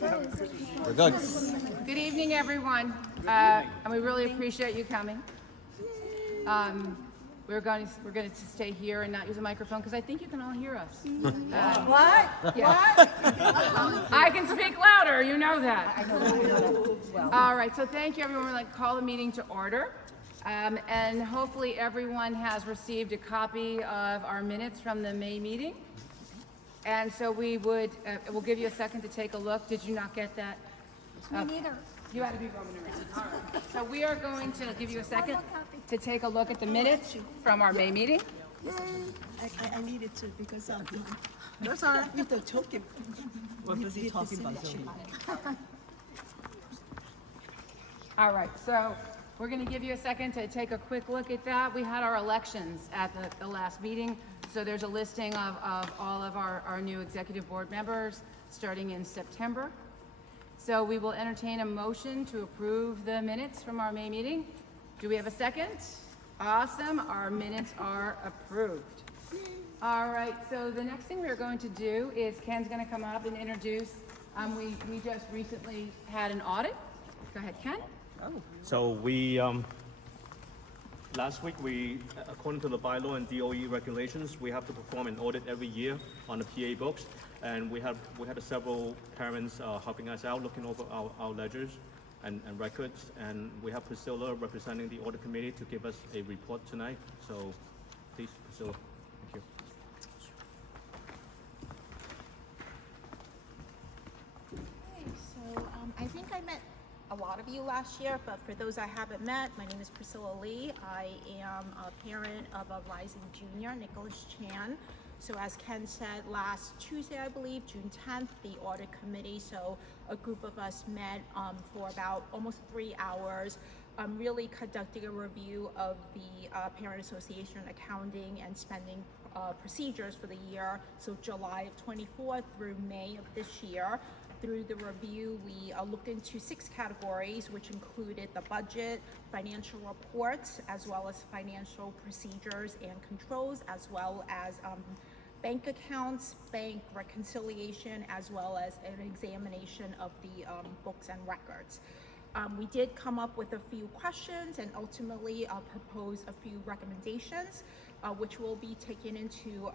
We're good. Good evening, everyone, and we really appreciate you coming. We're going to stay here and not use a microphone because I think you can all hear us. What? Yeah. I can speak louder, you know that. All right, so thank you, everyone. We're going to call the meeting to order. And hopefully everyone has received a copy of our minutes from the May meeting. And so we'll give you a second to take a look. Did you not get that? Me neither. You had to be Roman numerals. All right. So we are going to give you a second to take a look at the minutes from our May meeting. I needed to because That's all right. with the choking. What was he talking about? All right, so we're going to give you a second to take a quick look at that. We had our elections at the last meeting, so there's a listing of all of our new executive board members starting in September. So we will entertain a motion to approve the minutes from our May meeting. Do we have a second? Awesome, our minutes are approved. All right, so the next thing we're going to do is Ken's going to come up and introduce. We just recently had an audit. Go ahead, Ken. So we, last week according to the bylaw and DOE regulations, we have to perform an audit every year on the PA books. And we had several parents helping us out, looking over our ledgers and records. And we have Priscilla representing the audit committee to give us a report tonight. So please, Priscilla, thank you. Okay, so I think I met a lot of you last year, but for those I haven't met, my name is Priscilla Lee. I am a parent of a rising junior, Nicholas Chan. So as Ken said, last Tuesday, I believe, June 10th, the audit committee, so a group of us met for about almost 3 hours, really conducting a review of the Parent Association accounting and spending procedures for the year, so July of 24 through May of this year. Through the review, we looked into 6 categories, which included the budget, financial reports, as well as financial procedures and controls, as well as bank accounts, bank reconciliation, as well as an examination of the books and records. We did come up with a few questions and ultimately propose a few recommendations, which will be taken into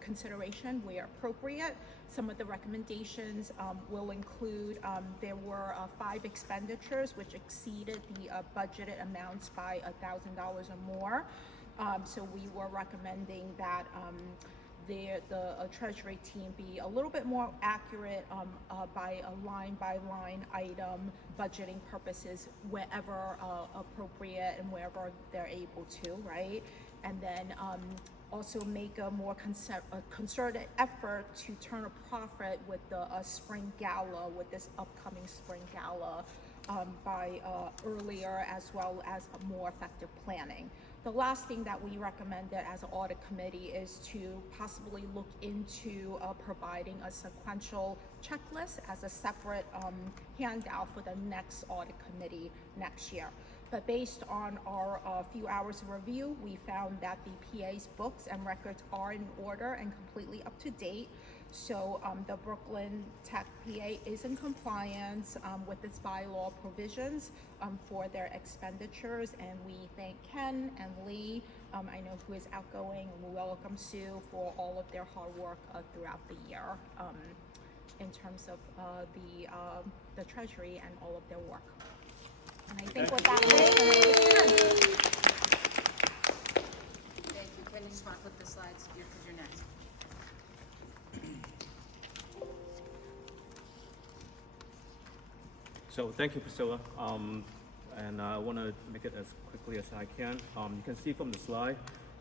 consideration where appropriate. Some of the recommendations will include, there were 5 expenditures which exceeded the budgeted amounts by $1,000 or more. So we were recommending that the treasury team be a little bit more accurate by a line-by-line item budgeting purposes wherever appropriate and wherever they're able to, right? And then also make a more concerted effort to turn a profit with the spring gala, with this upcoming spring gala by earlier, as well as more effective planning. The last thing that we recommended as an audit committee is to possibly look into providing a sequential checklist as a separate handout for the next audit committee next year. But based on our few hours of review, we found that the PA's books and records are in order and completely up to date. So the Brooklyn Tech PA is in compliance with its bylaw provisions for their expenditures, and we thank Ken and Lee, I know who is outgoing, and we welcome Sue for all of their hard work throughout the year in terms of the treasury and all of their work. And I think with that, Thank you. Ken, you just want to flip the slides because you're next. So thank you, Priscilla. And I want to make it as quickly as I can. You can see from the slide,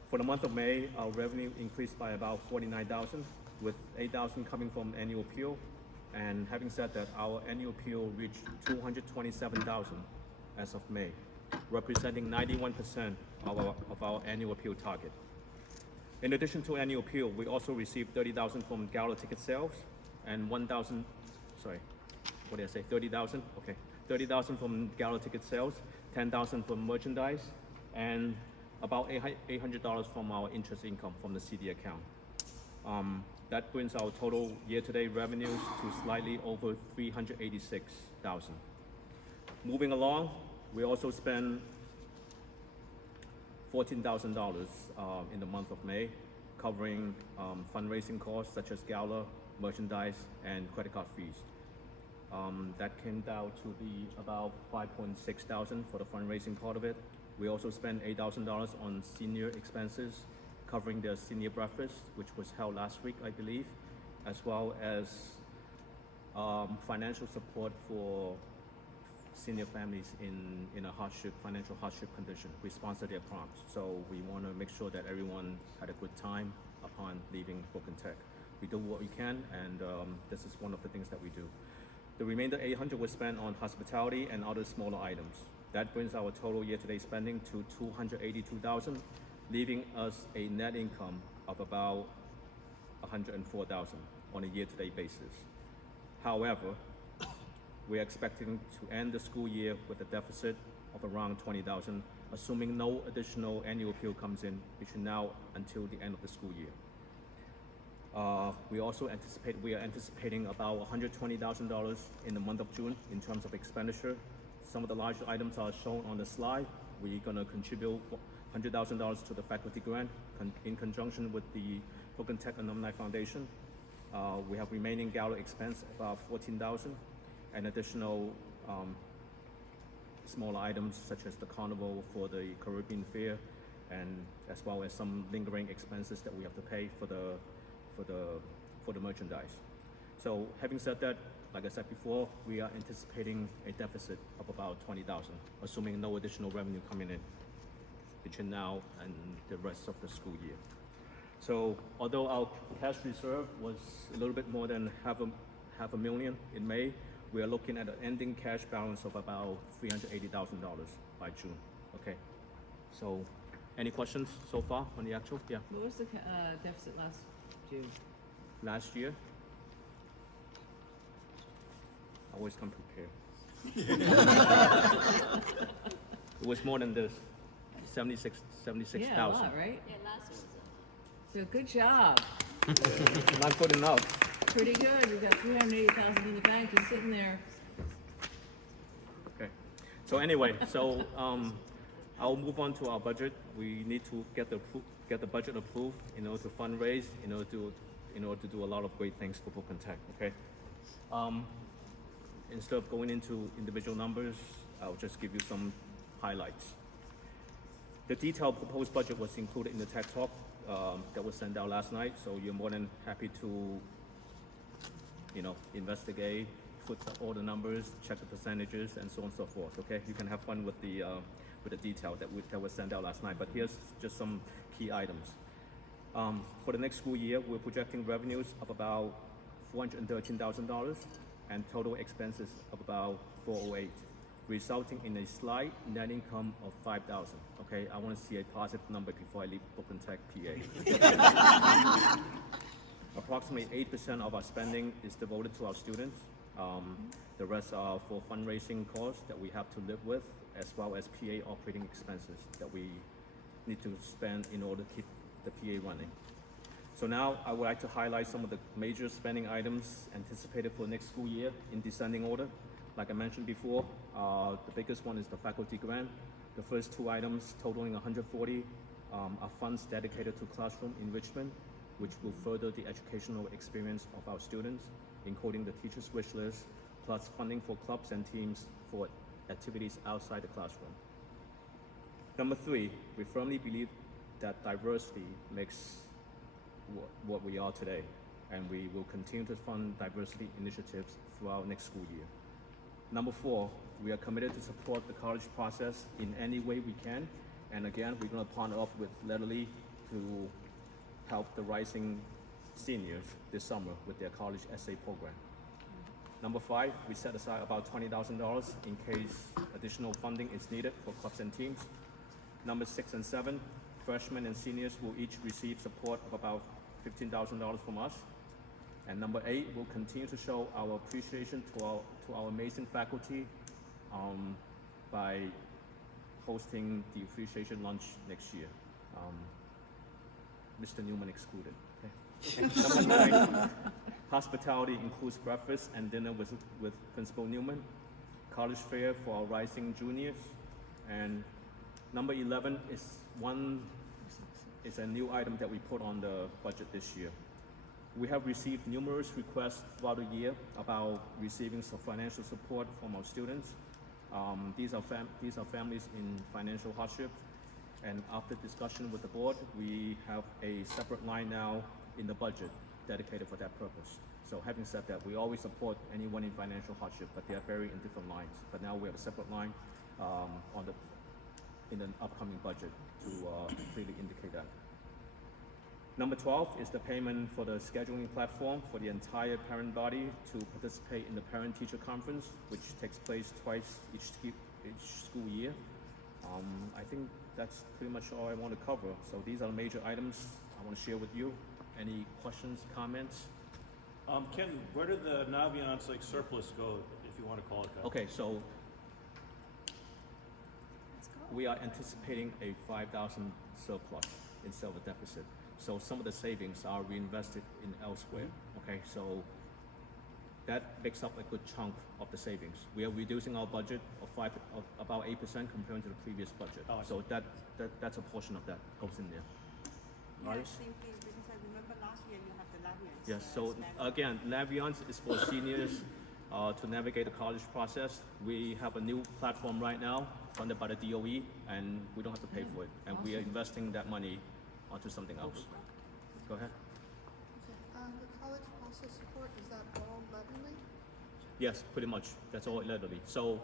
for the month of May, our revenue increased by about $49,000, with $8,000 coming from annual appeal. And having said that, our annual appeal reached $227,000 as of May, representing 91% of our annual appeal target. In addition to annual appeal, we also received $30,000 from gala ticket sales and $30,000, okay. $30,000 from gala ticket sales, $10,000 from merchandise, and about $800 from our interest income from the CD account. That brings our total year-to-date revenues to slightly over $386,000. Moving along, we also spent $14,000 in the month of May, covering fundraising costs such as gala, merchandise, and credit card fees. That came down to be about $5,600 for the fundraising part of it. We also spent $8,000 on senior expenses, covering their senior breakfast, which was held last week, I believe, as well as financial support for senior families in a financial hardship condition. We sponsor their proms, so we want to make sure that everyone had a good time upon leaving BTech. We do what we can, and this is one of the things that we do. The remainder $800 was spent on hospitality and other smaller items. That brings our total year-to-date spending to $282,000, leaving us a net income of about $104,000 on a year-to-date basis. However, we're expecting to end the school year with a deficit of around $20,000, assuming no additional annual appeal comes in between now until the end of the school year. We are anticipating about $120,000 in the month of June in terms of expenditure. Some of the larger items are shown on the slide. We're going to contribute $100,000 to the faculty grant in conjunction with the BTech Alumni Foundation. We have remaining gala expense of about $14,000 and additional smaller items such as the carnival for the Caribbean Fair, and as well as some lingering expenses that we have to pay for the merchandise. So having said that, like I said before, we are anticipating a deficit of about $20,000, assuming no additional revenue coming in between now and the rest of the school year. So although our cash reserve was a little bit more than half a million in May, we are looking at an ending cash balance of about $380,000 by June. Okay. So, any questions so far on the actual? Yeah. What was the deficit last June? Last year, I always come prepared. It was more than this, 76,000. Yeah, a lot, right? Yeah, last year was So good job. Not good enough. Pretty good. We've got $380,000 in the bank just sitting there. Okay. So anyway, I'll move on to our budget. We need to get the budget approved in order to fundraise, in order to do a lot of great things for BTech. Okay. Instead of going into individual numbers, I'll just give you some highlights. The detailed proposed budget was included in the tech talk that was sent out last night, so you're more than happy to investigate, put all the numbers, check the percentages, and so on and so forth. Okay, you can have fun with the detail that was sent out last night. But here's just some key items. For the next school year, we're projecting revenues of about $413,000 and total expenses of about $408,000, resulting in a slight net income of $5,000. Okay, I want to see a positive number before I leave BTech PA. Approximately 8% of our spending is devoted to our students. The rest are for fundraising costs that we have to live with, as well as PA operating expenses that we need to spend in order to keep the PA running. So now I would like to highlight some of the major spending items anticipated for next school year in descending order. Like I mentioned before, the biggest one is the faculty grant. The first two items totaling $140 are funds dedicated to classroom enrichment, which will further the educational experience of our students, including the teacher's wish list, plus funding for clubs and teams for activities outside the classroom. Number three, we firmly believe that diversity makes what we are today, and we will continue to fund diversity initiatives throughout next school year. Number four, we are committed to support the college process in any way we can, and again, we're going to partner up with Letterly to help the rising seniors this summer with their college essay program. Number five, we set aside about $20,000 in case additional funding is needed for clubs and teams. Number 6 and 7, freshmen and seniors will each receive support of about $15,000 from us. And number 8, we'll continue to show our appreciation to our amazing faculty by hosting the appreciation lunch next year. Mr. Newman excluded. Okay. Number 9, hospitality includes breakfast and dinner with Principal Newman. College fair for our rising juniors. And number 11 is a new item that we put on the budget this year. We have received numerous requests throughout the year about receiving some financial support from our students. These are families in financial hardship, and after discussion with the board, we have a separate line now in the budget dedicated for that purpose. So having said that, we always support anyone in financial hardship, but they are buried in different lines. But now we have a separate line in the upcoming budget to clearly indicate that. Number 12 is the payment for the scheduling platform for the entire parent body to participate in the parent-teacher conference, which takes place twice each school year. I think that's pretty much all I want to cover. So these are the major items I want to share with you. Any questions, comments? Ken, where did the Naviance like surplus go, if you want to call it that? Okay, so we are anticipating a 5,000 surplus instead of a deficit. So some of the savings are reinvested in elsewhere. Okay, so that makes up a good chunk of the savings. We are reducing our budget of about 8% compared to the previous budget. Oh, I see. So that's a portion of that goes in there. Yeah, Alright? same thing, because I remember last year you have the Naviance. Yes, so again, Naviance is for seniors to navigate the college process. We have a new platform right now funded by the DOE, and we don't have to pay for it. And we are investing that money onto something else. Go ahead. The college process support, is that all levelly? Yes, pretty much. That's all literally. So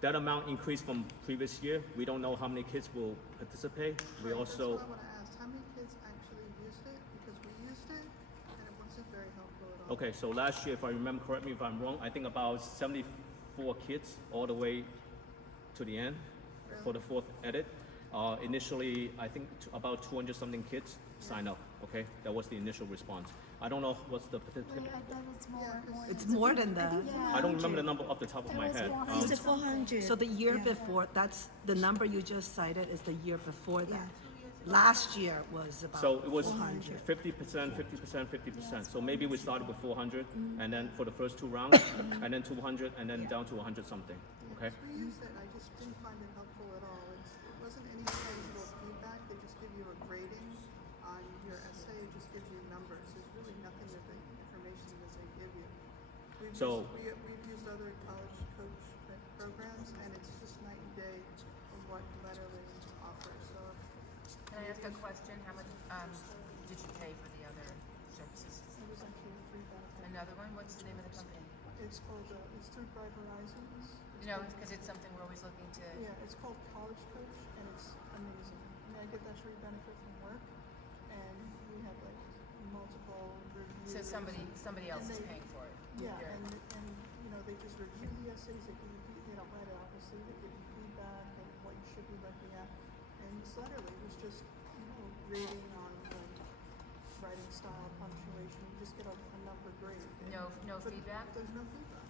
that amount increased from previous year. We don't know how many kids will participate. We Right, also, That's what I want to ask, how many kids actually used it? Because we used it, and it wasn't very helpful at all. okay, so last year, if I remember, correct me if I'm wrong, I think about 74 kids all the way to the end for the fourth edit. Initially, I think about 200 something kids signed up. Okay, that was the initial response. I don't know what's the particular. It's more than that. I don't remember the number off the top of my head. It's 400. So the year before, that's the number you just cited is the year before that. Last year was about So it was 400. 50%, 50%, 50%. So maybe we started with 400, and then for the first 2 rounds, and then 200, and then down to 100 something. Okay. We used it, I just didn't find it helpful at all. It wasn't any tangible feedback, they just give you a grading on your essay, it just gives you numbers. There's really nothing that the information that they give you. So- We've used other college coach programs, and it's just night and day from what Letterly offers, so. Can I ask a question? How much did you pay for the other services? It was actually free benefit. Another one? What's the name of the company? It's called, it's through Bright Horizons. You know, because it's something we're always looking to. Yeah, it's called College Coach, and it's amazing. I mean, I get that free benefit from work, and we have like multiple reviews. So somebody else is they- paying for it. Yeah, You're- and you know, they just review the essays, they give you, they don't write it obviously, they give you feedback and what you should be looking at. And Sletterly was just, you know, rating on like writing style, punctuation, you just get a number grade. No But feedback? There's no feedback.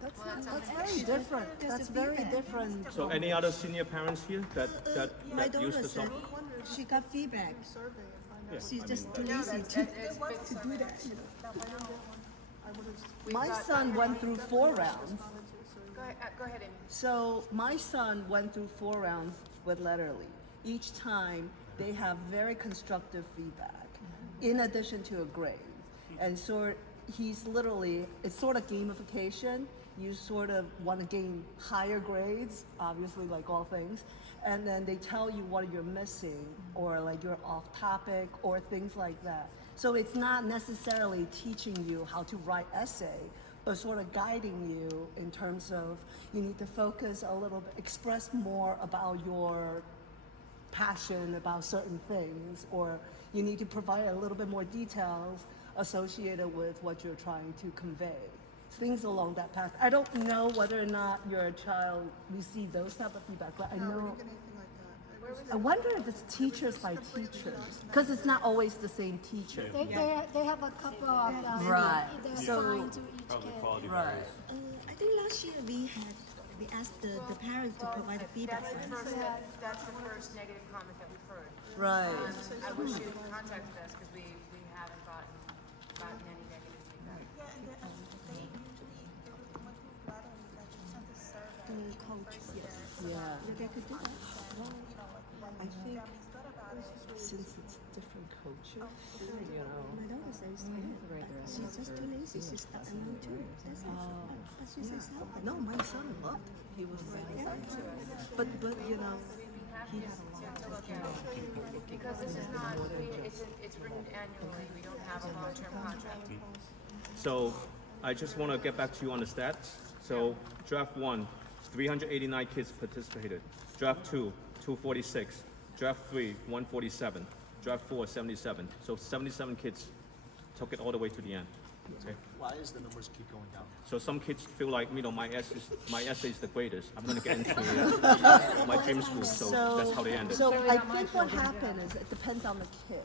That's, Well, that's that's something- very different. That's very different. So any other senior parents here that My use daughter the said software? she got feedback. Survey and find out. Yeah, She's I just mean, too No, lazy that's, to. it's big to do that, you know. I would have. We've My got- son went through 4 rounds. Go ahead, Amy. So my son went through 4 rounds with Letterly. Each time they have very constructive feedback in addition to a grade. And so he's literally, it's sort of gamification. You sort of want to gain higher grades, obviously like all things. And then they tell you what you're missing or like you're off topic or things like that. So it's not necessarily teaching you how to write essay, but sort of guiding you in terms of you need to focus a little bit, express more about your passion about certain things, or you need to provide a little bit more details associated with what you're trying to convey. Things along that path. I don't know whether or not your child received those type of feedback, but I No, we know. didn't get anything like that. It was I wonder if it's teachers by teachers, because it's not always the same teacher. They have a couple of them. Right. They're So- assigned to each Probably kid. quality Right. varies. I think last year we asked the parents to provide the feedback. That's the first negative comment that we've heard. Right. I wish you contacted us because we haven't gotten gotten any negative feedback. Yeah, and they usually, they went through flattering, like they sent a survey in the first year. Yeah. They could do that. You know, like what I think families thought about it. since it's different culture, you know. My daughter says, yeah, but she's just too lazy. She start alone too. That's all. But she says, help. No, my son loved it. He was like, but you know, he had a lot to do. Because this is not, it's written annually, we don't have a long-term contract. So I just want to get back to you on the stats. So draft 1, 389 kids participated. Draft 2, 246. Draft 3, 147. Draft 4, 77. So 77 kids took it all the way to the end. Okay. Why is the numbers keep going down? So some kids feel like, you know, my essay is the greatest. I'm going to get into my dream school. So that's how they ended. So I think what happened is it depends on the kid.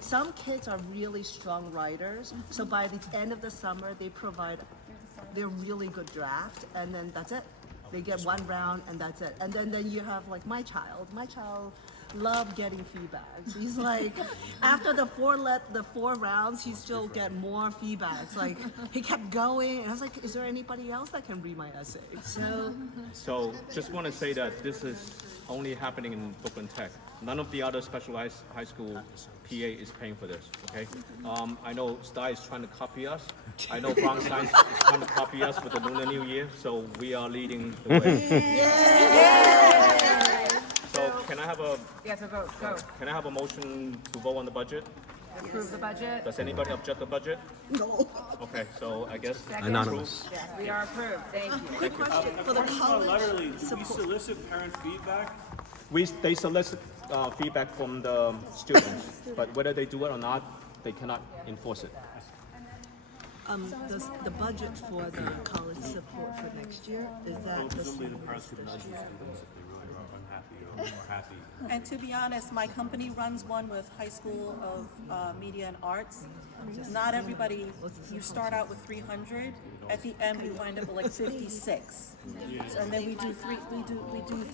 Some kids are really strong writers. So by the end of the summer, they provide their really good draft, and then that's it. They get one round, and that's it. And then you have like my child. My child loved getting feedbacks. He's like, after the four rounds, he still get more feedbacks. Like he kept going, and I was like, is there anybody else that can read my essay? So just want to say that this is only happening in Brooklyn Tech. None of the other specialized high school PA is paying for this, okay? I know STY is trying to copy us. I know Brown Science is trying to copy us with the Lunar New Year, so we are leading the way. So can I have a Yes, a vote, go. can I have a motion to vote on the budget? Approve the budget? Does anybody object the budget? No. Okay, so I guess Anonymous. Yes, we are approved, thank you. Quick question for the college Letterly, do we support. solicit parent feedback? they solicit feedback from the students, but whether they do it or not, they cannot enforce it. The budget for the college support for next year, is that the Presumably same the parents as could this nudge the year? students if they really are unhappy or happy. And to be honest, my company runs one with High School of Media and Arts. Not everybody, you start out with 300, at the end we wind up with like 56. And then we do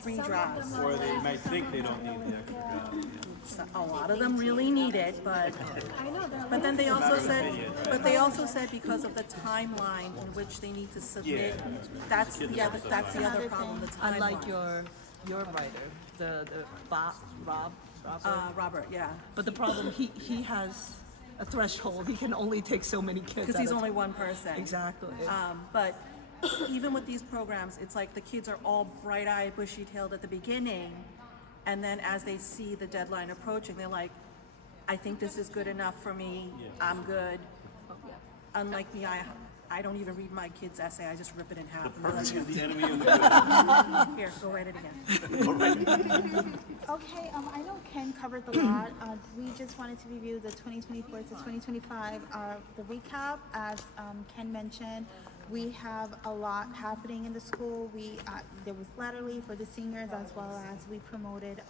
three drafts. Or they might think they don't need the extra job. So a lot of them really need it, but then they also said because of the timeline in which they need to submit, that's the other problem, the timeline. Unlike your writer, the Robert, yeah, but the problem, he has a threshold. He can only take so many kids. because at he's a only time. one person. Exactly. But even with these programs, it's like the kids are all bright-eyed, bushy-tailed at the beginning, and then as they see the deadline approaching, they're like, I think this is good enough for me, I'm good. Unlike me, I don't even read my kid's essay, I just rip it in half. The perfect is the enemy of the good. Here, go write it again. Okay, I know Ken covered the lot. We just wanted to review the 2024 to 2025, the recap. As Ken mentioned, we have a lot happening in the school. There was Letterly for the seniors, as well as we promoted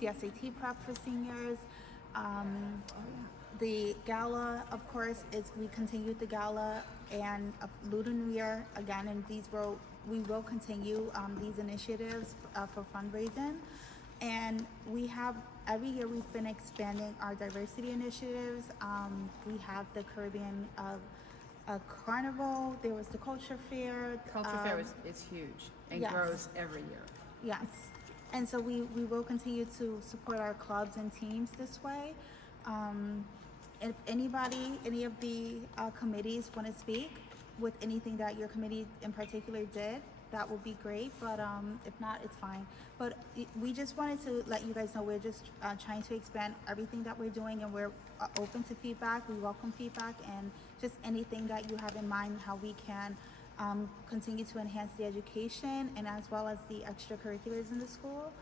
the SAT prep for seniors. The gala, of course, we continued the gala, and Lunar New Year again, and we will continue these initiatives for fundraising. And we have, every year we've been expanding our diversity initiatives. We have the Caribbean Carnival, there was the Culture Fair. Culture Fair is huge and yes. grows every year. Yes, and so we will continue to support our clubs and teams this way. If any of the committees want to speak with anything that your committee in particular did, that would be great, but if not, it's fine. But we just wanted to let you guys know we're just trying to expand everything that we're doing, and we're open to feedback. We welcome feedback, and just anything that you have in mind, how we can continue to enhance the education and as well as the extracurriculars in the school.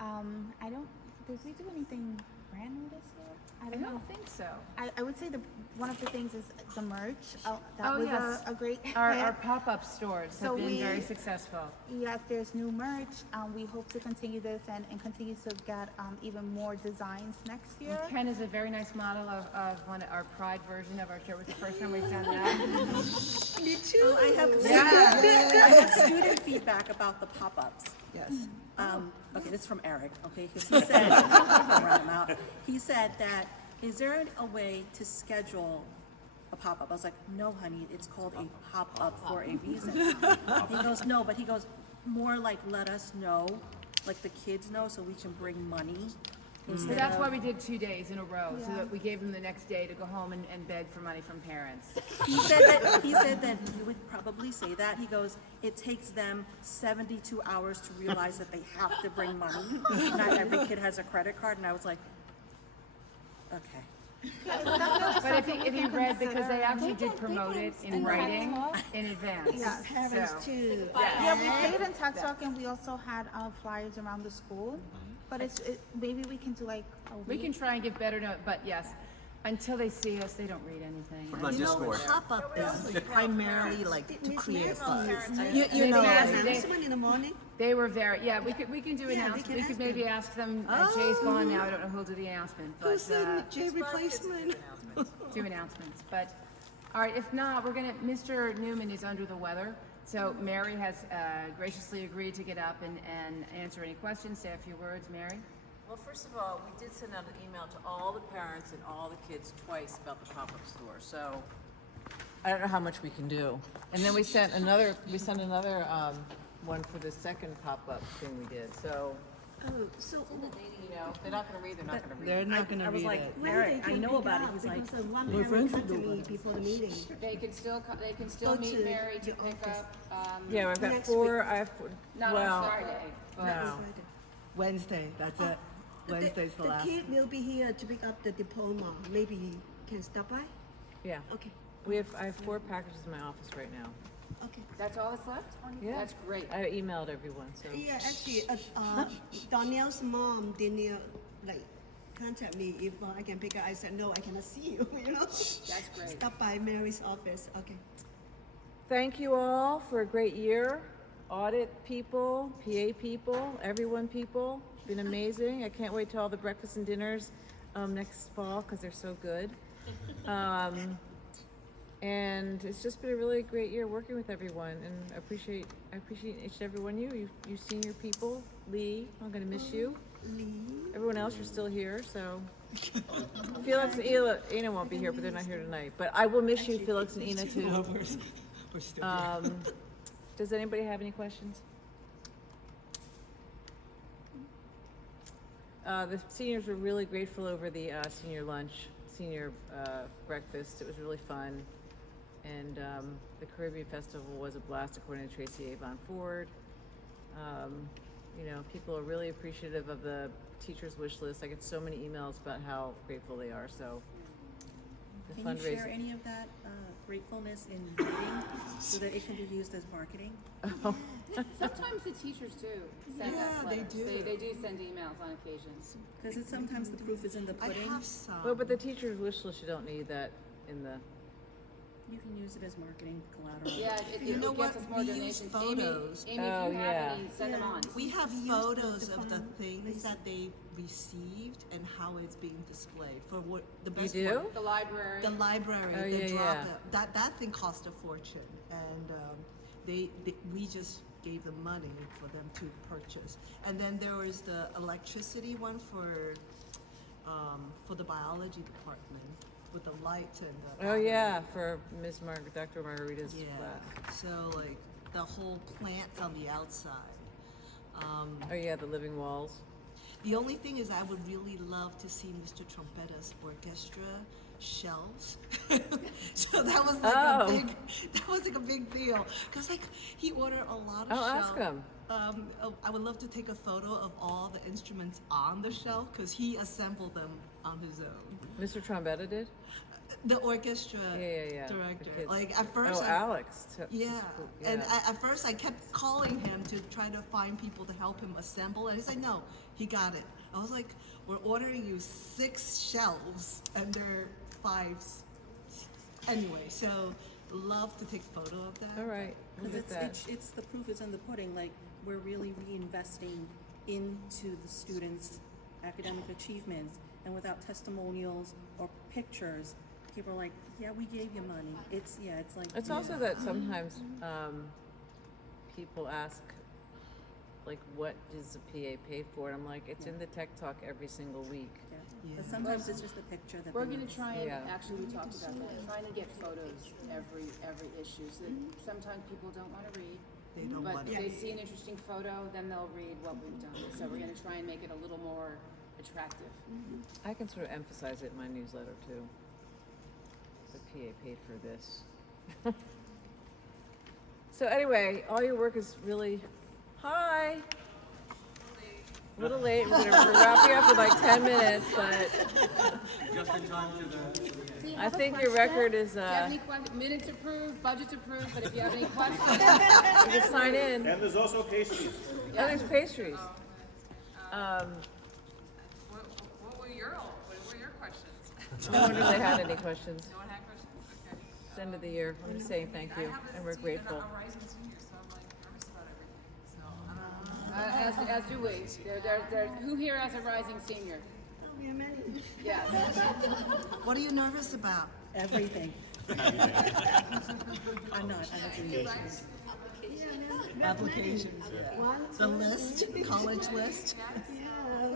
Did we do anything brand new this year? I don't think so. I would say one of the things is the merch. That Oh, was yes. a great Our hit. pop-up stores So have been we- very successful. Yes, there's new merch. We hope to continue this and continue to get even more designs next year. Ken is a very nice model of our Pride version of our shirt. It was the first time we've done that. Me too. I have student feedback about the pop-ups. Yes. Okay, this is from Eric, okay, because he said, I'll run him out. He said that, is there a way to schedule a pop-up. I was like, no, honey, it's called a pop-up for a reason. He goes, no, but he goes, more like let us know, like the kids know, so we can bring money. So Instead that's of, why we did 2 days in a row, so that we gave them the next day to go home and beg for money from parents. he said that you would probably say that. He goes, it takes them 72 hours to realize that they have to bring money. Not every kid has a credit card, and I was like, okay. But if you read, because they actually did promote it in writing in advance. Parents So- too. Yeah, we put it in Tech Talk, and we also had flyers around the school. But maybe we can do like a We week. can try and give better note, but yes, until they see us, they don't read anything. Put it on Discord. Pop-up is primarily like to create buzz. They You know, asked- like- they- Announcement in the morning? They were very, yeah, we can do Yeah, we announcements. can We could ask maybe them. ask them, Jay's gone now, I don't know who'll do the announcement, but, who's the J replacement? do announcements. But, all right, if not, Mr. Newman is under the weather, so Mary has graciously agreed to get up and answer any questions, say a few words. Mary? Well, first of all, we did send out an email to all the parents and all the kids twice about the pop-up store, so I don't know how much we can do. And then we sent another one for the second pop-up thing we did, so, Oh, so you know, if they're not gonna read, they're not gonna read. They're not gonna I was read like, it. when Eric, they I can know pick about it. up, He's like, because one parent said to me before the meeting. They can still Go meet to Mary to the pick office. up, Yeah, I've got Next four, I have, not well, on Friday, but. no. Wednesday, that's it. Wednesday's the last. The kid will be here to pick up the diploma. Maybe he can stop by? Yeah, Okay, I have 4 packages in my office right now. okay. That's all that's left? Yeah. That's great. I emailed everyone, so. Yeah, actually, Danielle's mom didn't like contact me if I can pick up. I said, no, I cannot see you, you know? That's great. Stop by Mary's office, okay. Thank you all for a great year. Audit people, PA people, everyone people, been amazing. I can't wait till all the breakfasts and dinners next fall because they're so good. And it's just been a really great year working with everyone, and I appreciate each and every one of you. You senior people, Lee, I'm gonna miss you. Lee? Everyone else, you're still here, so. Felix and Ina won't be here, but they're not here tonight. But I will miss you, Felix and Ina, too. We're still here. Does anybody have any questions? The seniors were really grateful over the senior breakfast. It was really fun. And the Caribbean Festival was a blast, according to Tracy Avon Ford. You know, people are really appreciative of the teacher's wish list. I get so many emails about how grateful they are, so. The Can you share fundraising. any of that gratefulness in writing so that it can be used as marketing? Sometimes the teachers do send us Yeah, they letters. do. They do send emails on occasions. Because sometimes the proof is in the I pudding. have some. Well, but the teacher's wish list, you don't need that in the. You can use it as marketing collateral. Yeah, You know it what? gets us more We use donations. photos. Amy, if Oh, you yeah. have any, send them on. We have We use photos the of the fund things that they received and how it's being displayed. For what the You best do? one, The library. the library, Oh, the yeah, drop that thing cost a fortune, and we just gave them money for them to purchase. And then there was the electricity one for the biology department with the lights and the. Oh, yeah, for Dr. Margarita's Yeah. class. So like the whole plant's on the outside. Oh, yeah, the living walls. The only thing is, I would really love to see Mr. Trompeta's orchestra shelves. So that was like a big deal. Cause like he ordered a lot of Oh, shelves. ask him. I would love to take a photo of all the instruments on the shelf because he assembled them on his own. Mr. Trombetta did? The orchestra Yeah. The director. kids. Like at first, Oh, Alex. yeah. Yeah. And at first I kept calling him to try to find people to help him assemble, and he's like, no, he got it. I was like, we're ordering you 6 shelves, and they're 5s. Anyway, so love to take a photo of that. All right, we'll Because get that. it's the proof is in the pudding. Like we're really reinvesting into the students' academic achievements, and without testimonials or pictures, people are like, yeah, we gave you money. It's like It's also that sometimes people ask, like, what is the PA paid for? And I'm like, it's in the tech talk every single week. Yeah. But sometimes it's just a picture that We're they gonna need. try and, Yeah. actually, we talked about that, trying to get photos every issue, so that sometimes people don't wanna read. They don't But want if to. they see an interesting photo, then they'll read what we've done. So we're gonna try and make it a little more attractive. I can sort of emphasize it in my newsletter too. The PA paid for this. So anyway, all your work is really, hi. A little late, we're wrapping up in like 10 minutes, but Just in time to I think your record is, If you have any questions, minutes approved, budget approved, but if you have any questions, you can sign in. And there's also pastries. Oh, there's pastries. What were your questions? No one really had any questions. No one had questions? Okay. It's the end of the year. I'm just saying thank you, and we're grateful. I'm a rising senior, so I'm like nervous about everything. So as do we. There, who here has a rising senior? Yeah. What are you nervous about? Everything. I'm not, I have to. Applications, yeah. The list, college list.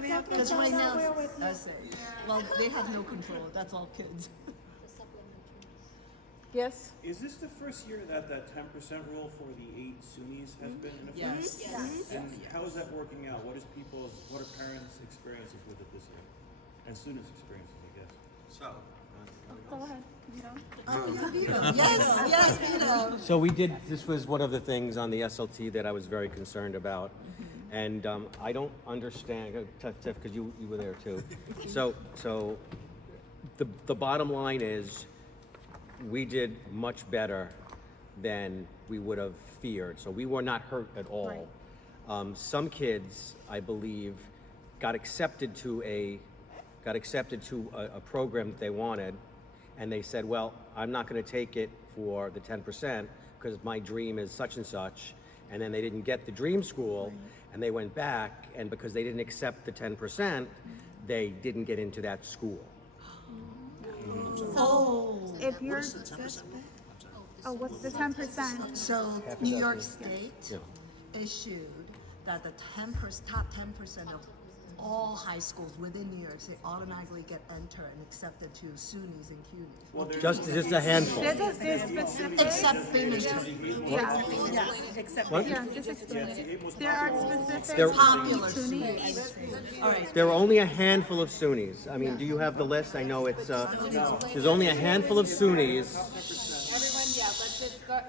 Because right now, essays. Well, they have no control. That's all kids. Yes? Is this the first year that 10% rule for the 8 SUNYs has been in effect? Yes. And how is that working out? What are parents' experiences with it this year? And students' experiences, I guess. So, Go ahead. Oh, yeah, Vito. Yes, Vito. So we did, this was one of the things on the SLT that I was very concerned about. And I don't understand, Tiff, because you were there too. So the bottom line is, we did much better than we would have feared. So we were not hurt at all. Some kids, I believe, got accepted to a program that they wanted, and they said, well, I'm not going to take it for the 10% because my dream is such and such, and then they didn't get the dream school, and they went back, and because they didn't accept the 10%, they didn't get into that school. Oh. If you're, oh, what's the 10%? So New York State Yeah. issued that the top 10% of all high schools within New York State automatically get entered and accepted to SUNYs and CUNYs. Well, Just a handful. There's specific. Except Binghamton. Yeah. Except What? Yeah, just explain it. There are specific They're popular SUNYs. All right. There are only a handful of SUNYs. I mean, do you have the list? I know it's, there's only a handful of SUNYs Everyone, yeah, let's just go.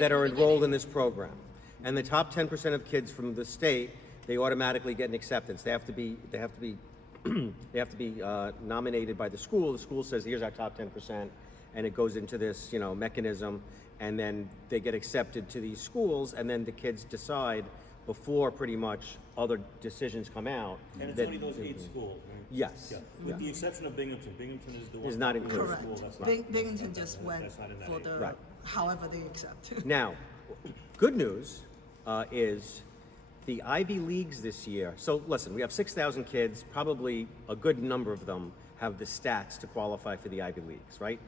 that are enrolled in this program. And the top 10% of kids from the state, they automatically get an acceptance. They have to be nominated by the school. The school says, here's our top 10%, and it goes into this, mechanism, and then they get accepted to these schools, and then the kids decide before pretty much other decisions come out. And it's that- only those 8 schools, right? Yes. Yeah. With the exception of Binghamton. Binghamton is the one. Is not that- included. Correct. School, that's not- Binghamton just went that's not in that for age. the, Right. however they accept. Now, good news is the Ivy Leagues this year. So listen, we have 6,000 kids. Probably a good number of them have the stats to qualify for the Ivy Leagues, right?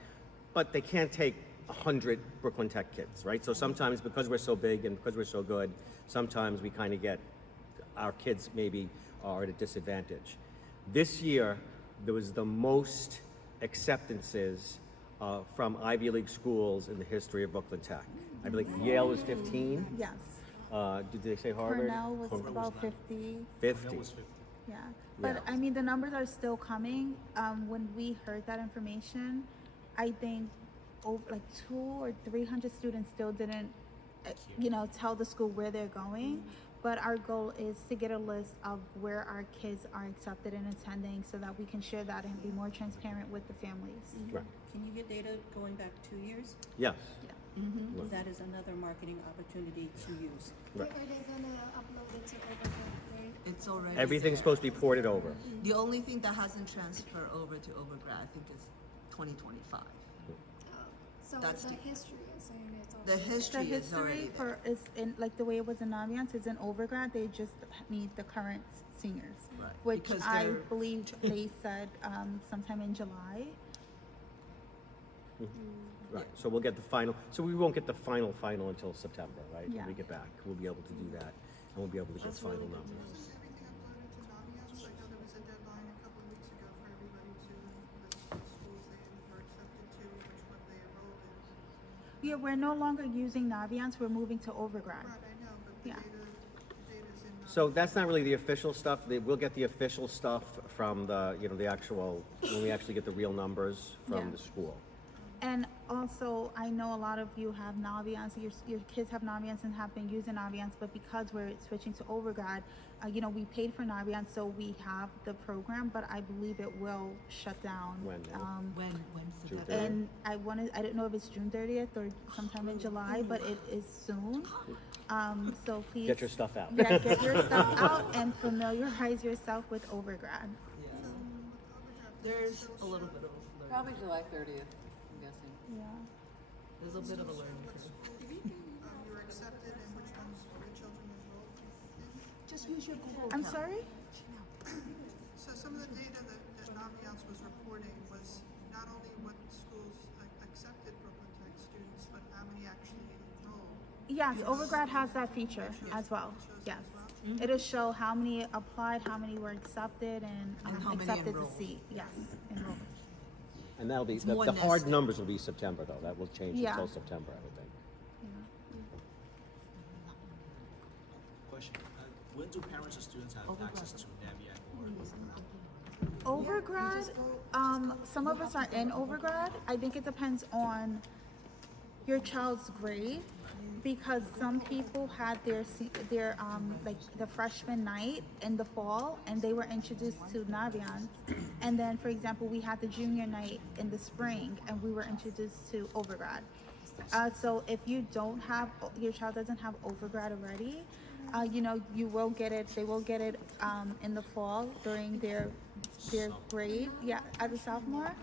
But they can't take 100 Brooklyn Tech kids, right? So sometimes because we're so big and because we're so good, sometimes we kind of get, our kids maybe are at a disadvantage. This year, there was the most acceptances from Ivy League schools in the history of Brooklyn Tech. I believe Yale was 15. Yes. Did they say Harvard? Cornell was about 50. 50. Yeah. But Yeah. I mean, the numbers are still coming. When we heard that information, I think over like 200 or 300 students still didn't, tell the school where they're going. But our goal is to get a list of where our kids are accepted and attending so that we can share that and be more transparent with the families. Right. Can you get data going back 2 years? Yes. That is another marketing opportunity to use. Right. Are they gonna upload it to Overgrad? It's already. Everything's supposed to be ported over. The only thing that hasn't transferred over to Overgrad, I think, is 2025. So That's the the- history is saying it's The already. history, The is already history there. is in like the way it was in Naviance is in Overgrad. They just need the current seniors, Right, which because I they're- believe they said sometime in July. Right. So we'll get the final. So we won't get the final until September, right? Yeah. When we get back, we'll be able to do that, and won't be able to get That's final really good numbers. Isn't everything uploaded to Naviance? I know there was a deadline a couple of weeks ago for everybody to list the schools they were accepted to, which one they enrolled in. Yeah, we're no longer using Naviance, we're moving to Overgrad. Right, I know, but the Yeah. data's in. So that's not really the official stuff. We'll get the official stuff from the, you know, the actual, when we actually get the real numbers from Yeah. the school. And also, I know a lot of you have Naviance, your kids have Naviance and have been using Naviance, but because we're switching to Overgrad, you know, we paid for Naviance, so we have the program, but I believe it will shut down. When? When's the June deadline? 30th? And I don't know if it's June 30th or sometime in July, but it is soon. So please. Get your stuff out. Yeah, get your stuff out and familiarize yourself with Overgrad. There's a little bit of learning. Probably July 30th, I'm guessing. Yeah. There's a bit of a learning curve. You were accepted and which ones the children enrolled in? Just use your Google I'm account. sorry? So some of the data that Naviance was reporting was not only what schools accepted Brooklyn Tech students, but how many actually enrolled. Yes, Overgrad has that feature as well. Yes. It'll show how many applied, how many were accepted, and how many accepted enrolled. to seat. Yes, enrolled. And that'll be, It's the more hard nested. numbers will be September though. That will change Yeah. until September, I would think. Question, when do parents or students have access to Naviac or? Overgrad, some of us are in Overgrad. I think it depends on your child's grade, because some people had their like the freshman night in the fall and they were introduced to Naviance, and then for example we had the junior night in the spring and we were introduced to Overgrad. So if you don't have, your child doesn't have Overgrad already, you know, you will get it, they will get it in the fall during their grade, yeah, as a sophomore.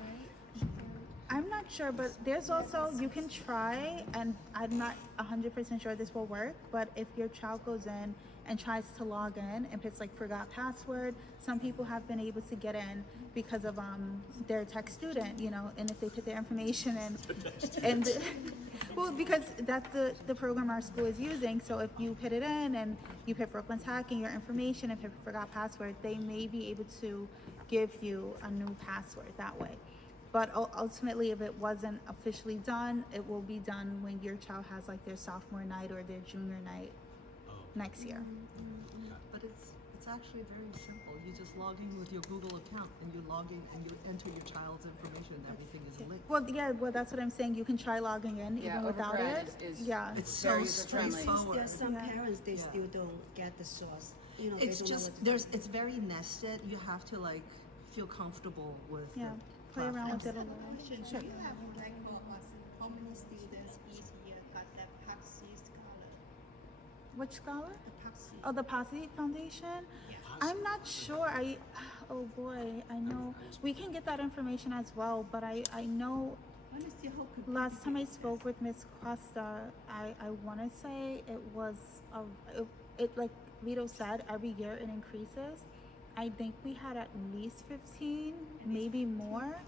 I'm not sure, but there's also, you can try, and I'm not 100% sure this will work, but if your child goes in and tries to log in and puts like forgot password, some people have been able to get in because of their tech student, you know, and if they put their information in, and well, because that's the program our school is using, so if you put it in and you put Brooklyn Tech and your information and put forgot password, they may be able to give you a new password that way. But ultimately, if it wasn't officially done, it will be done when your child has like their sophomore night or their junior night next year. But it's actually very simple. You just log in with your Google account and you log in and you enter your child's information and everything is linked. Well, yeah, well, that's what I'm saying. You can try logging in Yeah, even without Overgrad it. is Yeah. It's very so user-friendly. straightforward. There's some Yeah. parents, they Yeah. still don't get the source. You know, It's they don't just know what to do. it's very nested. You have to like feel comfortable with Yeah. the Play around with it a platform. little. Do you have like for us, how many students each year got that PAXI scholar? Which scholar? The PAXI. Oh, the Posse Foundation? I'm not sure. Oh boy, I know. We can get that information as well, but I know What is the whole last time I spoke with Miss Costa, I want to say it was, it like Vito said, every year it increases. I think we had at least 15, maybe more.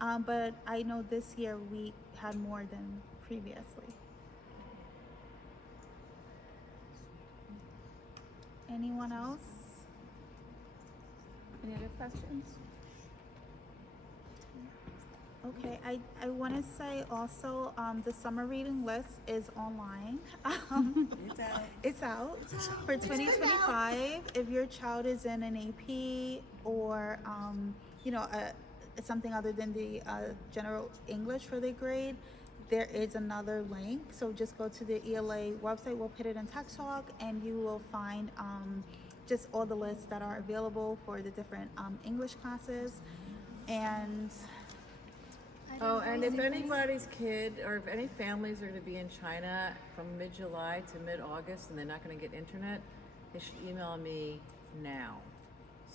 But I know this year we had more than previously. Anyone else? Any other questions? Okay, I want to say also the summer reading list is online. It's out for 2025. If your child is in an AP or you know something other than the general English for the grade, there is another link. So just go to the ELA website. We'll put it in Tech Talk, and you will find just all the lists that are available for the different English classes. And Oh, and if anybody's kid or if any families are going to be in China from mid-July to mid-August and they're not going to get internet, they should email me now.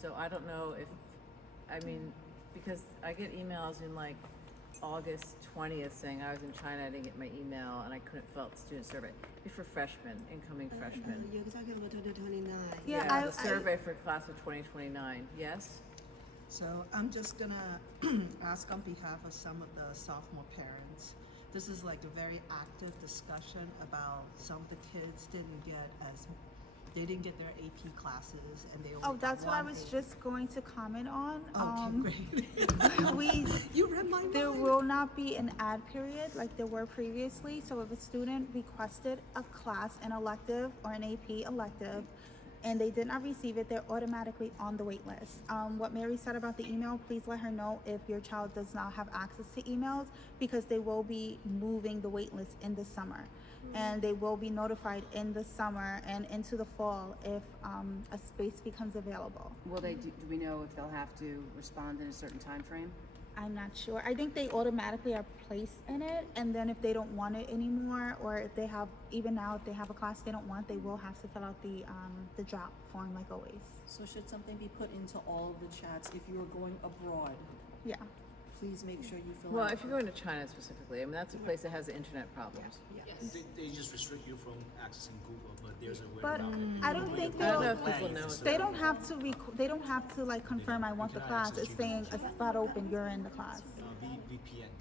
So I don't know if, I mean, because I get emails in like August 20th saying I was in China, I didn't get my email, and I couldn't fill out the student survey. Be for freshmen, incoming freshmen. You're talking about 2029. Yeah, The survey for class of 2029. Yes? So I'm just gonna ask on behalf of some of the sophomore parents. This is like a very active discussion about some of the kids didn't get as they didn't get their AP classes and they only Oh, got that's what I one was AP. just going to comment on. Okay, great. We You read my There mind. will not be an add period like there were previously. So if a student requested a class, an elective or an AP elective, and they did not receive it, they're automatically on the wait list. What Mary said about the email, please let her know if your child does not have access to emails, because they will be moving the wait list in the summer. And they will be notified in the summer and into the fall if a space becomes available. Will they, do we know if they'll have to respond in a certain time frame? I'm not sure. I think they automatically are placed in it, and then if they don't want it anymore, or if they have, even now, if they have a class they don't want, they will have to fill out the drop form like always. So should something be put into all of the chats if you are going abroad? Yeah. Please make sure you fill Well, out. if you're going to China specifically, I mean, that's a place that has internet problems. They just restrict you from accessing Google, but there's a way But around it. I don't think I don't know they'll. if people know. They don't have to. They don't have to like confirm I want the class. It's saying a spot open. You're in the class. VPN and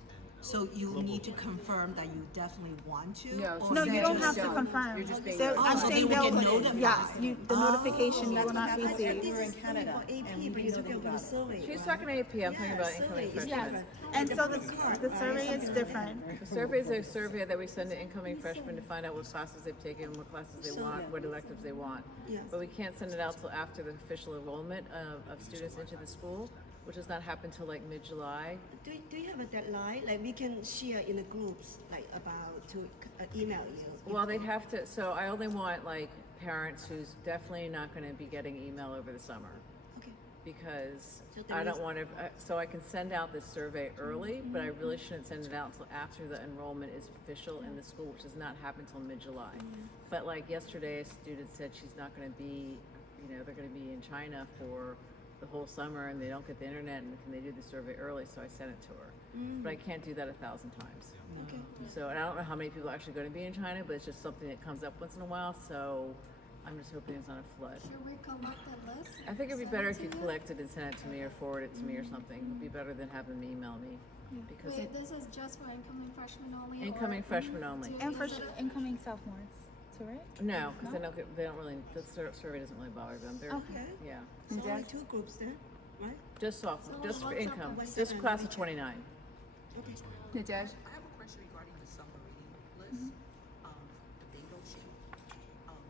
So you global need to plan. confirm that you definitely want to? No, or No, They you don't just have to don't. confirm. You're just being They're- notified. I'm So saying they will they'll. get notified. Yes, the notification you will not That's what receive. happened. We were in This is Canada, only for AP and we because didn't you know get they the got it. survey. She's talking AP, I'm talking about incoming survey is freshmen. different. And so the survey is different. The survey is a survey that we send to incoming freshmen to find out what classes they've taken, what classes they want, what electives they want. Yes. But we can't send it out till after the official enrollment of students into the school, which does not happen till like mid-July. Do you have a deadline? Like we can share in the groups, like about to email you. Well, they have to, so I only want like parents who's definitely not gonna be getting email over the summer. Okay. Because So there I don't is- want to, so I can send out this survey early, but I really shouldn't send it out until after the enrollment is official in the school, which does not happen until mid-July. But like yesterday, a student said she's not going to be, you know, they're going to be in China for the whole summer and they don't get the internet, and can they do the survey early? So I sent it to her. But I can't do that 1,000 times. Okay. So, and I don't know how many people are actually going to be in China, but it's just something that comes up once in a while, so I'm just hoping it's not a flood. Should we collect the list? I think it'd be better if you collect it and send it to me or forward it to me or something. It'd be better than having them email me. Because Wait, this is just for incoming freshmen only? or incoming freshmen only. And for incoming sophomores too, right? No, because they don't really, the survey doesn't really bother them. They're, Okay. yeah. So only two groups then, right? Just sophomore, just for what's up income. with This the class is BTech? 29. Nitesh? I have a question regarding the summer reading list. The bingo sheet.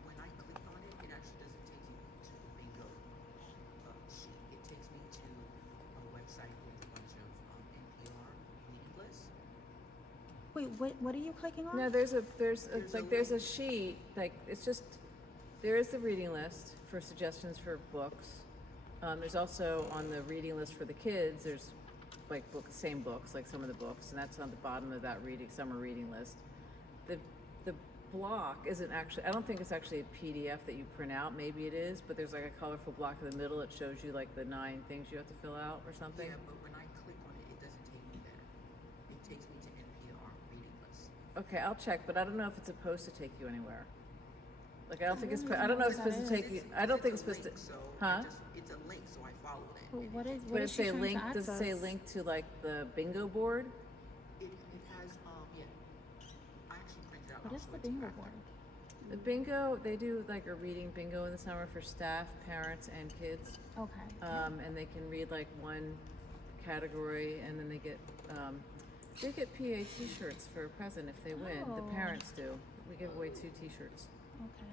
When I click on it, it actually doesn't take me to the bingo sheet. It takes me to a website with a bunch of NPR reading lists. Wait, what are you clicking on? No, there's a sheet, like, it's just, there is the reading list for suggestions for books. There's also on the reading list for the kids, there's like same books, like some of the books, and that's on the bottom of that summer reading list. The block isn't actually, I don't think it's actually a PDF that you print out, maybe it is, but there's like a colorful block in the middle that shows you like the 9 things you have to fill out or something. Yeah, but when I click on it, it doesn't take me there. It takes me to NPR reading lists. Okay, I'll check, but I don't know if it's supposed to take you anywhere. Like, I don't think it's, I don't know if it's supposed to take you, I don't think it's supposed to, huh? It's a link, so I followed it. But what is But what it is she say trying link, to does it say access? link to like the bingo board? It has, yeah. I actually printed out. What I'll is show the it to you bingo after. board? The bingo, they do like a reading bingo in the summer for staff, parents, and kids. Okay. And they can read like one category, and then they get PA T-shirts for a present if they win. The Oh. parents do. We give away 2 T-shirts. Okay.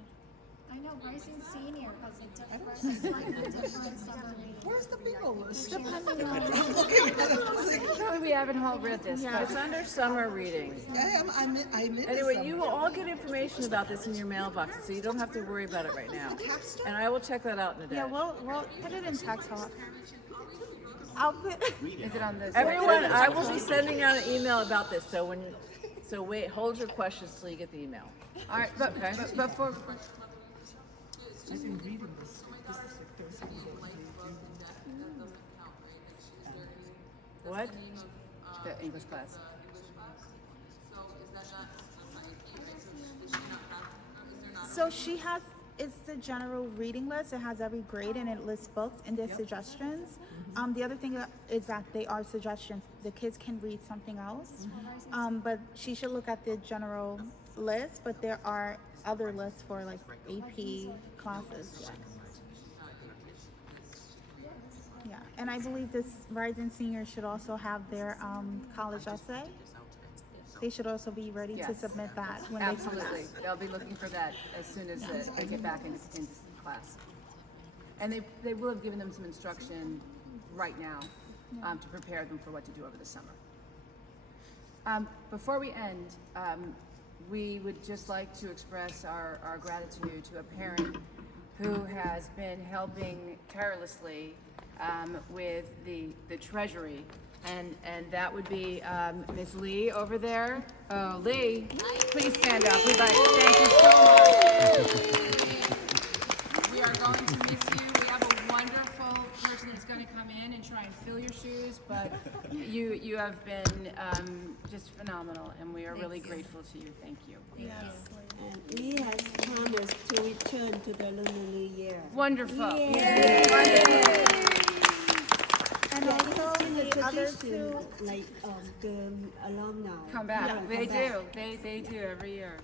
I know Rising Senior has a different, slightly different summer reading. Where's the bingo list? Depending on. Probably we haven't all read this, Yeah. but It's under summer reading. I'm in Anyway, you will all get information about this in your mailboxes, so you don't have to worry about it right now. And I will check that out in a day. Yeah, we'll put it in text talk. I'll put. is it on the? Everyone, I will be sending out an email about this, so wait, hold your questions till you get the email. All right, but, Okay. but before, What? the English class. So she has, it's the general reading list. It has every grade and it lists books and there's suggestions. The other thing is that they are suggestions. The kids can read something else. But she should look at the general lists, but there are other lists for like AP classes. Yeah. Yeah, and I believe this rising senior should also have their college essay. They should also be ready to Yes. submit that when they come Absolutely. back. They'll be looking for that as soon as they get back into class. And they will have given them some instruction right now to prepare them for what to do over the summer. Before we end, we would just like to express our gratitude to a parent who has been helping tirelessly with the treasury. And that would be Ms. Lee over there. Oh, Lee, please stand up. We'd like to thank you so much. We are going to miss you. We have a wonderful person that's going to come in and try and fill your shoes, but you have been just phenomenal, and we are really grateful to you. Thank you. And we have promised to return to the Lunar New Year. Wonderful. Yay. Wonderful. And Yeah, also it's been a the other tradition, two, like the alumni. Come back. Yeah, They come do. back. They do every year.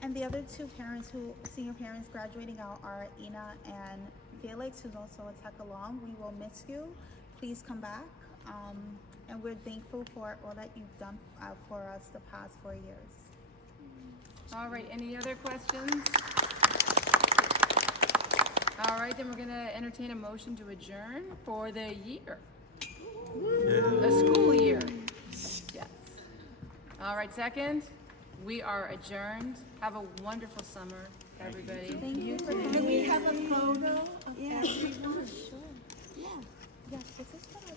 and the other two parents senior parents graduating out are Ina and Felix, who's also a tech alum. We will miss you. Please come back. And we're thankful for all that you've done for us the past 4 years. All right, any other questions? All right, then we're gonna entertain a motion to adjourn for the year. The school year. Yes. All right, second, we are adjourned. Have a wonderful summer, everybody. Thank you for Can we have a photo of Yeah. everyone? Sure. Yeah. Yes, this is for